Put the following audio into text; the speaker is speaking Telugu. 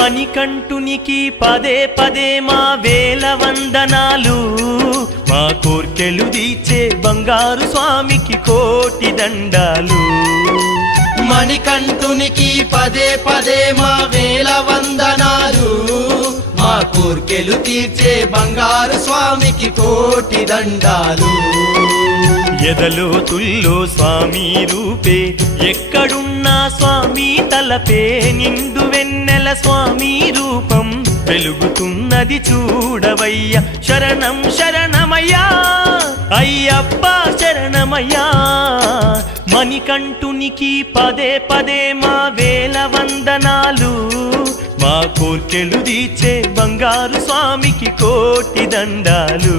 మణికంఠునికి పదే పదే మా వేల వందనాలు, మా కోర్కెలు తీర్చే బంగారు స్వామికి కోటి దండాలు. మణికంఠునికి పదే పదే మా వేల వందనాలు, మా కోర్కెలు తీర్చే బంగారు స్వామికి కోటి దండాలు. ఎదలో తుల్లో స్వామి రూపే, ఎక్కడున్నా స్వామి తలపే, నిండు వెన్నెల స్వామి రూపం వెలుగుతున్నది చూడవయ్యా. శరణం శరణమయ్యా అయ్యప్ప శరణమయ్యా. మణికంఠునికి పదే పదే మా వేల వందనాలు, మా కోర్కెలు తీర్చే బంగారు స్వామికి కోటి దండాలు.